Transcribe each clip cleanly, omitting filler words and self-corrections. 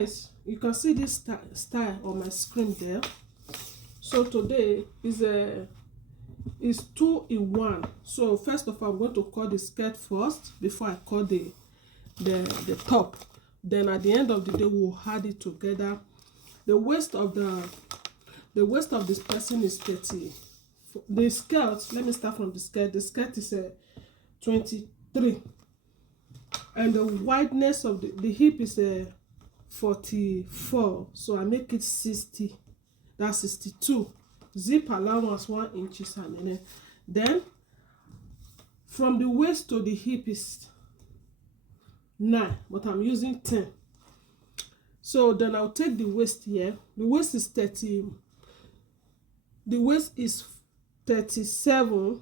Yes, you can see this style on my screen there. So today is 2 in 1. So first of all, I'm going to cut the skirt first before I cut the top. Then at the end of the day, we'll add it together. The waist of this person is 30. The skirt, let me start from the skirt. The skirt is 23, and the wideness of the hip is 44. So I make it 60. That's 62. Zip allowance 1 inches, and then from the waist to the hip is 9, but I'm using 10. So then I'll take the waist here. The waist is 30. The waist is 37.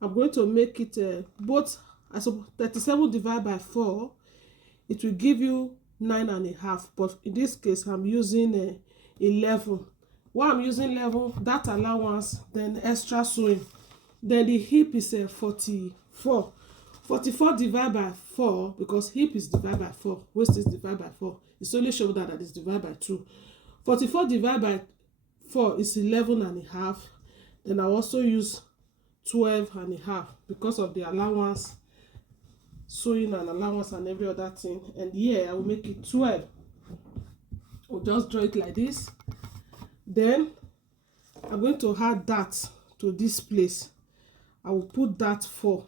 I'm going to make it both as 37 divided by 4. It will give you 9.5. But in this case, I'm using 11. Why I'm using 11, that allowance, then extra sewing. Then the hip is 44. 44 divided by 4, because hip is divided by 4, waist is divided by 4. It's only shoulder that is divided by 2. 44 divided by 4 is 11.5. Then I also use 12.5 because of the allowance, sewing and allowance and every other thing. And here I will make it 12. I'll just draw it like this. Then I'm going to add that to this place. I will put that 4.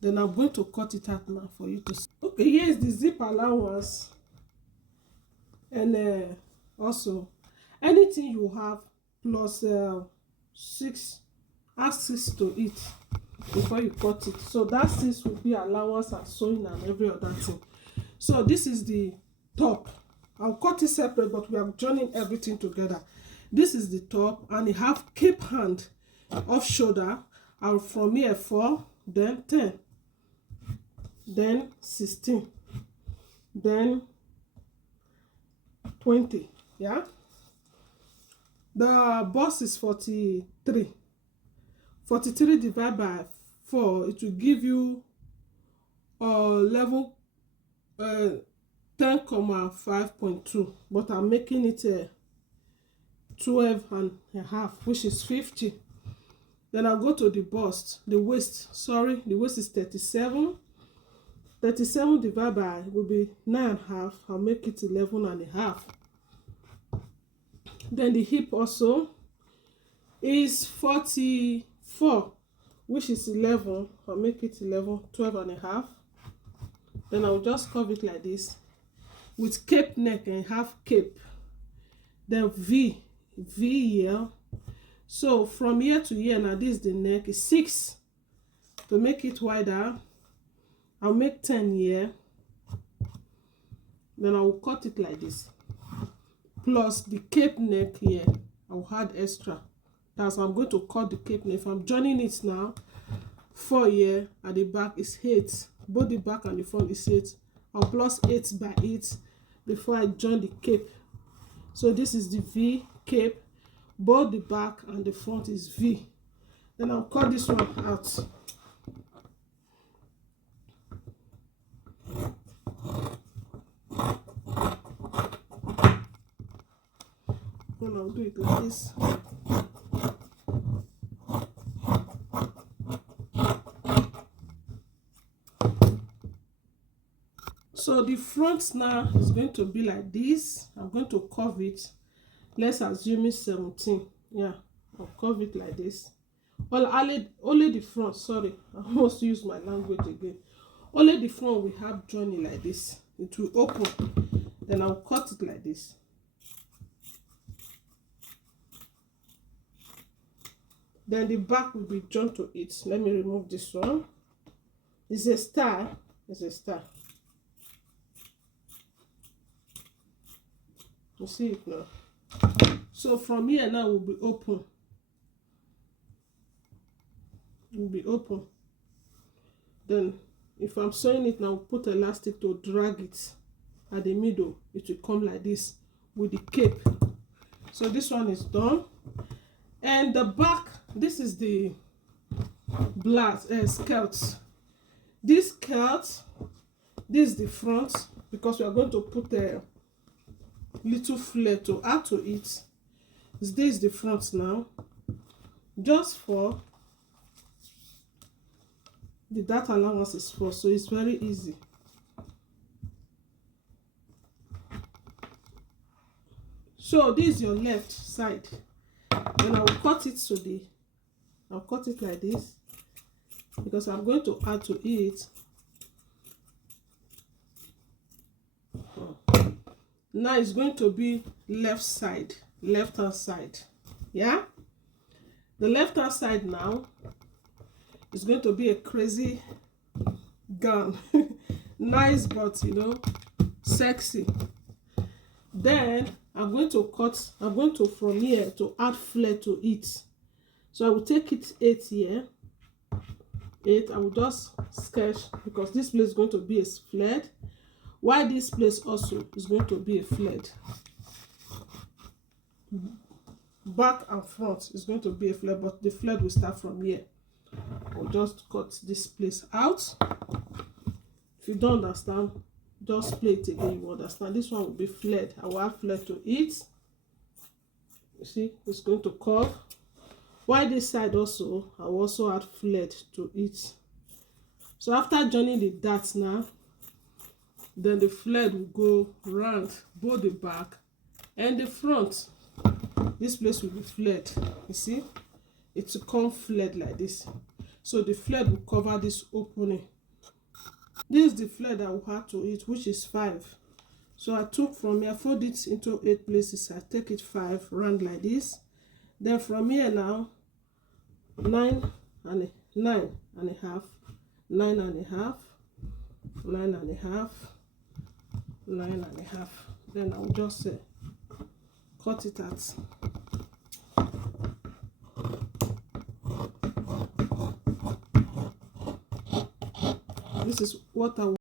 Then I'm going to cut it out now for you to see. Okay, here is the zip allowance. And also anything you have plus 6, add 6 to it before you cut it. So that 6 will be allowance and sewing and every other thing. So this is the top. I'll cut it separate, but we are joining everything together. This is the top, and it have cape hand off shoulder. I'll from here 4, then 10, then 16, then 20. Yeah, the bust is 43. 43 divided by 4, it will give you level 10,5.2, but I'm making it 12.5, which is 50. Then I'll go to the bust. The waist, sorry, the waist is 37. 37 divided by will be 9.5. I'll make it 11.5. Then the hip also is 44, which is 11. I'll make it 12.5. Then I'll just curve it like this with cape neck and half cape. Then V here. So from here to here, now this is the neck, is 6. To make it wider, I'll make 10 here. Then I will cut it like this. Plus the cape neck here, I'll add extra. That's I'm going to cut the cape neck. If I'm joining it now, 4 here at the back is 8. Both the back and the front is 8. I'll plus 8 by 8 before I join the cape. So this is the V cape. Both the back and the front is V. Then I'll cut this one out. Then I'll do it like this. So the front now is going to be like this. I'm going to curve it. Let's assume it's 17. Yeah, I'll curve it like this. Well, only the front. Sorry, I almost used my language again. Only the front we have joining like this. It will open. Then I'll cut it like this. Then the back will be joined to it. Let me remove this one. It's a star. It's a star. You see it now. So from here now will be open. Will be open. Then if I'm sewing it now, put elastic to drag it at the middle. It will come like this with the cape. So this one is done. And the back, this is the skirt. This skirt, this is the front, because we are going to put a little flare to add to it. This is the front now, just for the dart allowance is 4, so it's very easy. So this is your left side. Then I will cut it to I'll cut it like this, because I'm going to add to it. Now it's going to be left hand side. Yeah, the left hand side now is going to be a crazy gown. Nice, but you know, sexy. Then I'm going to from here to add flare to it. So I will take it 8 here. 8, I will just sketch, because this place is going to be a flared, while this place also is going to be a flared. Back and front is going to be a flare, but the flare will start from here. I'll just cut this place out. If you don't understand, just play it again, you understand. This one will be flared. I will add flare to it. You see, it's going to curve. While this side also, I will also add flared to it. So after joining the darts now, then the flared will go round both the back and the front. This place will be flared. You see, it will come flared like this. So the flared will cover this opening. This is the flare that we add to it, which is 5. So I took from here, fold it into 8 places. I take it 5 round like this. Then from here now, 9 and a half, 9 and a half, 9 and a half, 9 and a half. Then I'll just cut it at this is what I will